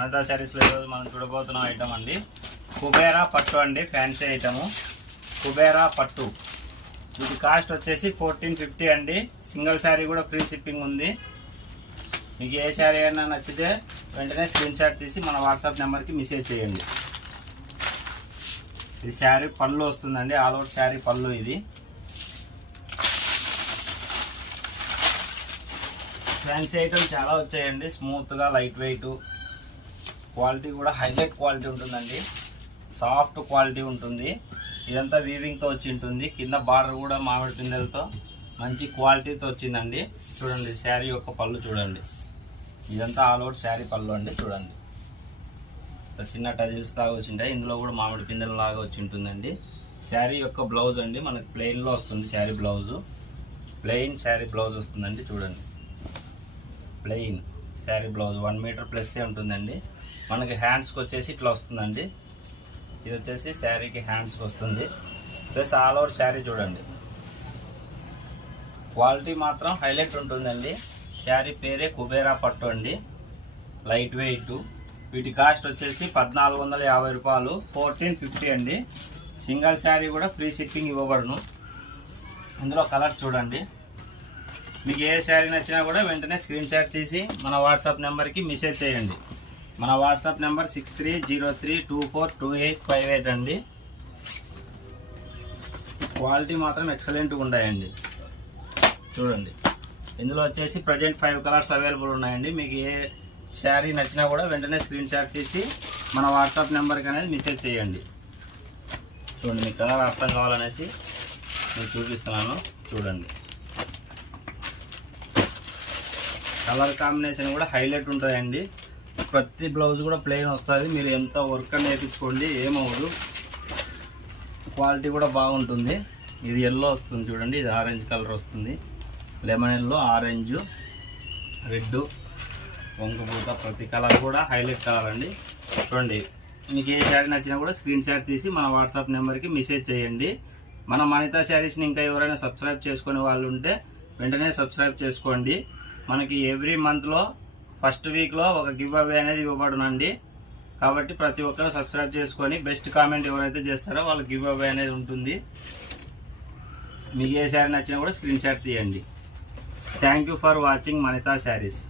వనితా శారీస్లో ఈరోజు మనం చూడబోతున్న ఐటమ్ అండి కుబేరా పట్టు అండి. ఫ్యాన్సీ ఐటము కుబేరా పట్టు. ఇది కాస్ట్ వచ్చేసి 1450 అండి. సింగిల్ శారీ కూడా ఫ్రీ షిప్పింగ్ ఉంది. మీకు ఏ శారీ అయినా నచ్చితే వెంటనే స్క్రీన్ షాట్ తీసి మన వాట్సాప్ నెంబర్కి మెసేజ్ చేయండి. ఇది శారీ పళ్ళు వస్తుందండి, ఆల్ ఓవర్ శారీ పళ్ళు. ఇది ఫ్యాన్సీ ఐటమ్ చాలా వచ్చాయండి. స్మూత్గా లైట్ వెయిట్, క్వాలిటీ కూడా హైలైట్ క్వాలిటీ ఉంటుందండి. సాఫ్ట్ క్వాలిటీ ఉంటుంది. ఇదంతా వీవింగ్తో వచ్చి ఉంటుంది. కింద బార్డర్ కూడా మామిడి పిందెలతో మంచి క్వాలిటీతో వచ్చిందండి. చూడండి శారీ యొక్క పళ్ళు చూడండి. ఇదంతా ఆల్ ఓవర్ శారీ పళ్ళు అండి. చూడండి చిన్న టజిల్స్ లాగా వచ్చింటాయి. ఇందులో కూడా మామిడి పిందెల లాగా వచ్చి ఉంటుందండి. శారీ యొక్క బ్లౌజ్ అండి మనకి ప్లెయిన్లో వస్తుంది. Sari blouse plain sari blouse వస్తుందండి. చూడండి plain sari blouse 1 metre plus ఉంటుందండి. మనకి హ్యాండ్స్కి వచ్చేసి ఇట్లా వస్తుందండి. ఇది వచ్చేసి శారీకి హ్యాండ్స్కి వస్తుంది. ప్లస్ ఆల్ ఓవర్ శారీ చూడండి. క్వాలిటీ మాత్రం హైలైట్ ఉంటుందండి. శారీ పేరే కుబేరా పట్టు అండి. Light weight. వీటి కాస్ట్ వచ్చేసి 1450 రూపాయలు, 1450 అండి. సింగిల్ శారీ కూడా ఫ్రీ షిప్పింగ్ ఇవ్వబడును. ఇందులో కలర్స్ చూడండి. మీకు ఏ శారీ నచ్చినా కూడా వెంటనే స్క్రీన్ షాట్ తీసి మన వాట్సాప్ నెంబర్కి మెసేజ్ చేయండి. మన వాట్సాప్ నెంబర్ 6303242858 అండి. క్వాలిటీ మాత్రం ఎక్సలెంట్గా ఉన్నాయండి. చూడండి ఇందులో వచ్చేసి ప్రజెంట్ 5 కలర్స్ అవైలబుల్ ఉన్నాయండి. మీకు ఏ శారీ నచ్చినా కూడా వెంటనే స్క్రీన్ షాట్ తీసి మన వాట్సాప్ నెంబర్కి అనేది మెసేజ్ చేయండి. చూడండి మీకు కలర్ అర్థం కావాలనేసి నేను చూపిస్తున్నాను. చూడండి కలర్ కాంబినేషన్ కూడా హైలైట్ ఉంటాయండి. ప్రతి బ్లౌజ్ కూడా ప్లెయిన్ వస్తుంది. మీరు ఎంత వర్క్ అని వేయించుకోండి ఏమవ్వదు. క్వాలిటీ కూడా బాగుంటుంది. ఇది ఎల్లో వస్తుంది చూడండి. ఇది ఆరెంజ్ కలర్ వస్తుంది. లెమన్ ఎల్లో, ఆరెంజ్, రెడ్, వంకపూత, ప్రతి కలర్ కూడా హైలైట్ కలర్ అండి. చూడండి మీకు ఏ శారీ నచ్చినా కూడా స్క్రీన్ షాట్ తీసి మన వాట్సాప్ నెంబర్కి మెసేజ్ చేయండి. మన వనితా శారీస్ని ఇంకా ఎవరైనా సబ్స్క్రైబ్ చేసుకునే వాళ్ళు ఉంటే వెంటనే సబ్స్క్రైబ్ చేసుకోండి. మనకి ఎవ్రీ మంత్లో ఫస్ట్ వీక్లో ఒక గివ్ అవే అనేది ఇవ్వబడునండి. కాబట్టి ప్రతి ఒక్కరు సబ్స్క్రైబ్ చేసుకొని బెస్ట్ కామెంట్ ఎవరైతే చేస్తారో వాళ్ళకి గివ్ అవే అనేది ఉంటుంది. మీకు ఏ శారీ నచ్చినా కూడా స్క్రీన్ షాట్ తీయండి. Thank you for watching Vanitha saris.